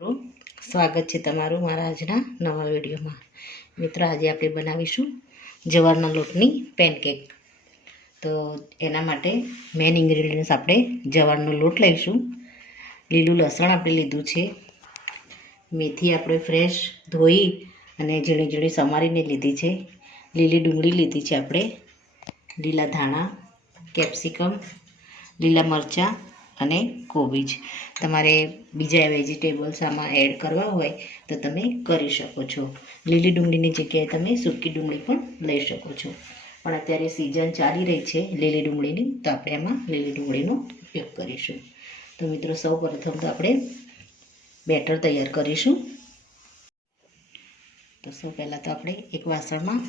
મિત્રો, સ્વાગત છે તમારું મારા આજના નવા વિડીયોમાં. મિત્રો, આજે આપણે બનાવીશું જવારના લોટની પેનકેક. તો એના માટે મેઇન ઇન્ગ્રેડિયન્ટ્સ આપણે જવારનો લોટ લઈશું, લીલું લસણ આપણે લીધું છે, મેથી આપણે ફ્રેશ ધોઈ અને ઝીણી ઝીણી સમારીને લીધી છે, લીલી ડુંગળી લીધી છે આપણે, લીલા ધાણા, કેપ્સિકમ, લીલા મરચાં અને કોબીજ. તમારે બીજા વેજીટેબલ્સ આમાં એડ કરવા હોય તો તમે કરી શકો છો. લીલી ડુંગળીની જગ્યાએ તમે સૂકી ડુંગળી પણ લઈ શકો છો, પણ અત્યારે સિઝન ચાલી રહી છે લીલી ડુંગળીની, તો આપણે એમાં લીલી ડુંગળીનો ઉપયોગ કરીશું. તો મિત્રો, સૌ પ્રથમ તો આપણે બેટર તૈયાર કરીશું. તો સૌ પહેલાં તો આપણે એક વાસણમાં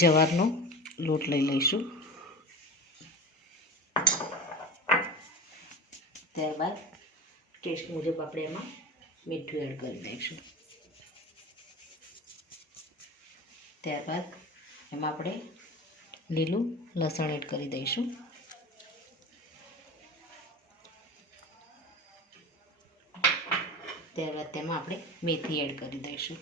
જવારનો લોટ લઈ લઈશું. ત્યારબાદ ટેસ્ટ મુજબ આપણે એમાં મીઠું એડ કરી દઈશું. ત્યારબાદ એમાં આપણે લીલું લસણ એડ કરી દઈશું. ત્યારબાદ તેમાં આપણે મેથી એડ કરી દઈશું.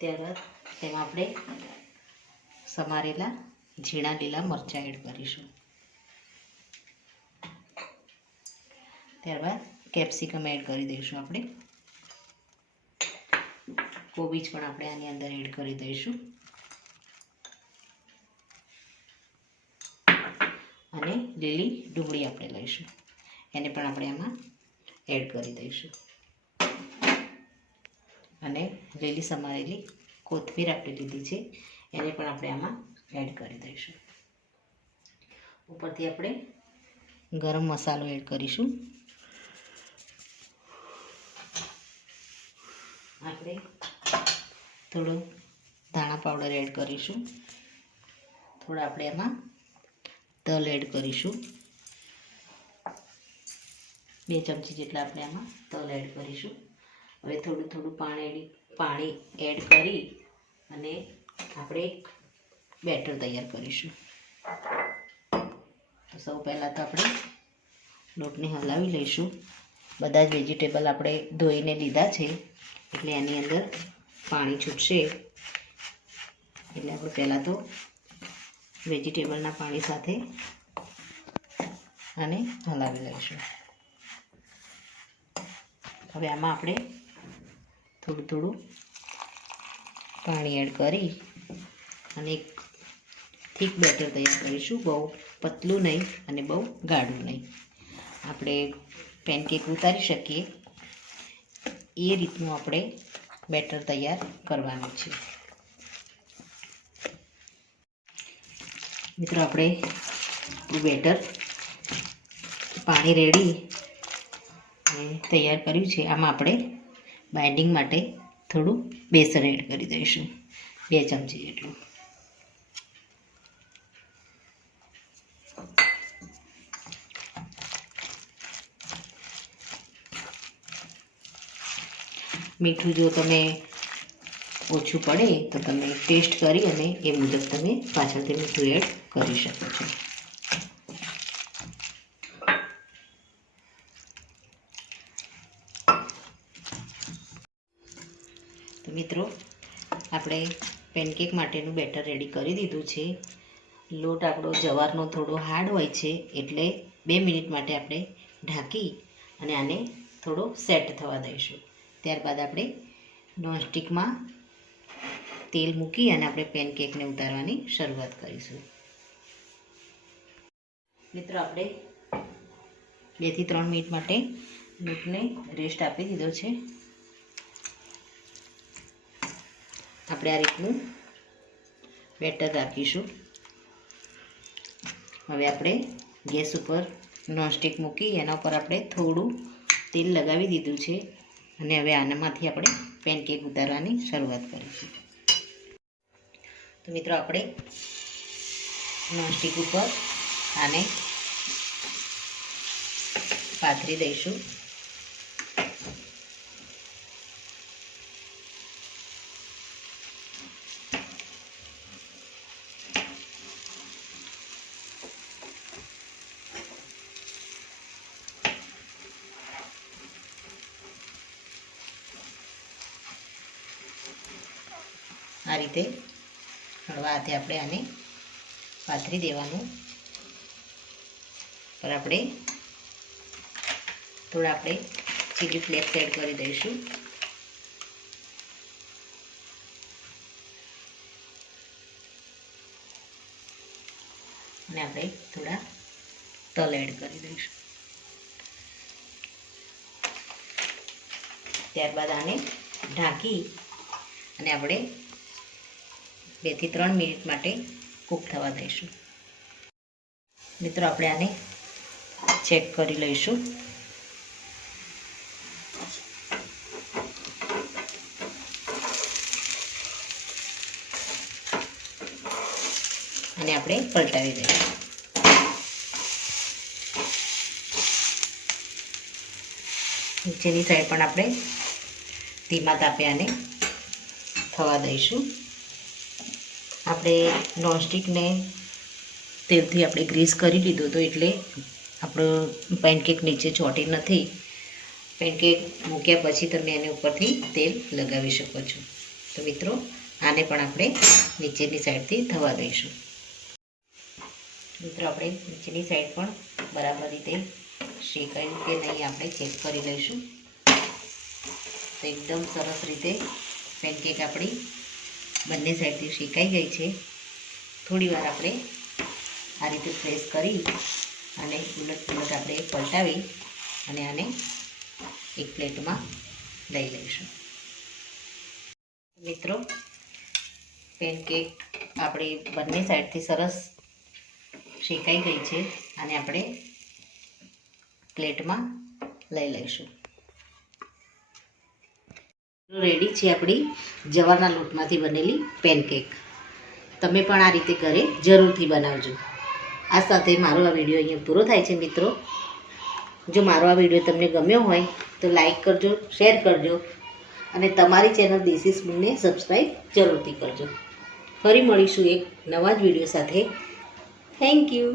ત્યારબાદ તેમાં આપણે સમારેલા ઝીણા લીલા મરચાં એડ કરીશું. ત્યારબાદ કેપ્સિકમ એડ કરી દઈશું આપણે. કોબીજ પણ આપણે આની અંદર એડ કરી દઈશું. અને લીલી ડુંગળી આપણે લઈશું, એને પણ આપણે આમાં એડ કરી દઈશું. અને લીલી સમારેલી કોથમીર આપણે લીધી છે, એને પણ આપણે આમાં એડ કરી દઈશું. ઉપરથી આપણે ગરમ મસાલો એડ કરીશું. આપણે થોડો ધાણા પાવડર એડ કરીશું. થોડા આપણે એમાં તલ એડ કરીશું. 2 ચમચી જેટલા આપણે આમાં તલ એડ કરીશું. હવે થોડું થોડું પાણી એડ કરી અને આપણે એક બેટર તૈયાર કરીશું. તો સૌ પહેલાં તો આપણે લોટને હલાવી લઈશું. બધા જ વેજીટેબલ આપણે ધોઈને લીધા છે, એટલે એની અંદર પાણી છૂટશે, એટલે આપણે પહેલાં તો વેજીટેબલના પાણી સાથે આને હલાવી લઈશું. હવે આમાં આપણે થોડું થોડું પાણી એડ કરી અને એક થીક બેટર તૈયાર કરીશું. બહુ પતલું નહીં અને બહુ ગાઢું નહીં. આપણે પેનકેક ઉતારી શકીએ એ રીતનું આપણે બેટર તૈયાર કરવાનું છે. મિત્રો, આપણે બેટર પાણી રેડી તૈયાર કર્યું છે. આમાં આપણે બાઇન્ડિંગ માટે થોડું બેસન એડ કરી દઈશું, 2 ચમચી જેટલું. મીઠું જો તમે ઓછું પડે તો તમે ટેસ્ટ કરી અને એ મુજબ તમે પાછળથી મીઠું એડ કરી શકો છો. તો મિત્રો, આપણે પેનકેક માટેનું બેટર રેડી કરી દીધું છે. લોટ આપણો જવારનો થોડો હાર્ડ હોય છે, એટલે 2 મિનિટ માટે આપણે ઢાંકી અને આને થોડો સેટ થવા દઈશું. ત્યારબાદ આપણે નોનસ્ટિકમાં તેલ મૂકી અને આપણે પેનકેકને ઉતારવાની શરૂઆત કરીશું. મિત્રો, આપણે 2 થી 3 મિનિટ માટે લોટને રેસ્ટ આપી દીધો છે. આપણે આ રીતનું બેટર રાખીશું. હવે આપણે ગેસ ઉપર નોનસ્ટિક મૂકી એના ઉપર આપણે થોડું તેલ લગાવી દીધું છે, અને હવે આનામાંથી આપણે પેનકેક ઉતારવાની શરૂઆત કરીશું. તો મિત્રો, આપણે નોનસ્ટિક ઉપર આને પાથરી દઈશું. રીતે હળવા હાથે આપણે આને પાથરી દેવાનું. પર આપણે થોડા ચીલી ફ્લેક્સ એડ કરી દઈશું. અને આપણે થોડા તલ એડ કરી દઈશું. ત્યારબાદ આને ઢાંકી અને આપણે 2 થી 3 મિનિટ માટે કૂક થવા દઈશું. મિત્રો આપણે આને ચેક કરી લઈશું. અને આપણે પલટાવી દઈશું. નીચેની સાઈડ પણ આપણે ધીમા તાપે આને થવા દઈશું. આપણે નોનસ્ટિકને તેલથી આપણે ગ્રીસ કરી લીધું તો એટલે આપણો પેનકેક નીચે ચોંટી નથી. પેનકેક મૂક્યા પછી તમે એને ઉપરથી તેલ લગાવી શકો છો. તો મિત્રો આને પણ આપણે નીચેની સાઈડથી થવા દઈશું. મિત્રો આપણે નીચેની સાઈડ પણ બરાબર રીતે શેકાયું કે નહીં આપણે ચેક કરી લઈશું. તો એકદમ સરસ રીતે પેનકેક આપણી બંને સાઈડથી શેકાઈ ગઈ છે. થોડી વાર આપણે આ રીતે પ્રેસ કરી અને ઉલટ પુલટ આપણે પલટાવી અને આને એક પ્લેટમાં લઈ લઈશું. મિત્રો પેનકેક આપણી બંને સાઈડથી સરસ શેકાઈ ગઈ છે. અને આપણે પ્લેટમાં લઈ લઈશું. રેડી છે આપણી જવારના લોટમાંથી બનેલી પેનકેક. તમે પણ આ રીતે ઘરે જરૂરથી બનાવજો. આ સાથે મારો આ વિડીયો અહીંયા પૂરો થાય છે. મિત્રો જો મારો આ વિડીયો તમને ગમ્યો હોય તો લાઈક કરજો, શેર કરજો અને તમારી ચેનલ દેશી સ્પૂનને સબસ્ક્રાઈબ જરૂરથી કરજો. ફરી મળીશું એક નવા જ વિડીયો સાથે. Thank you.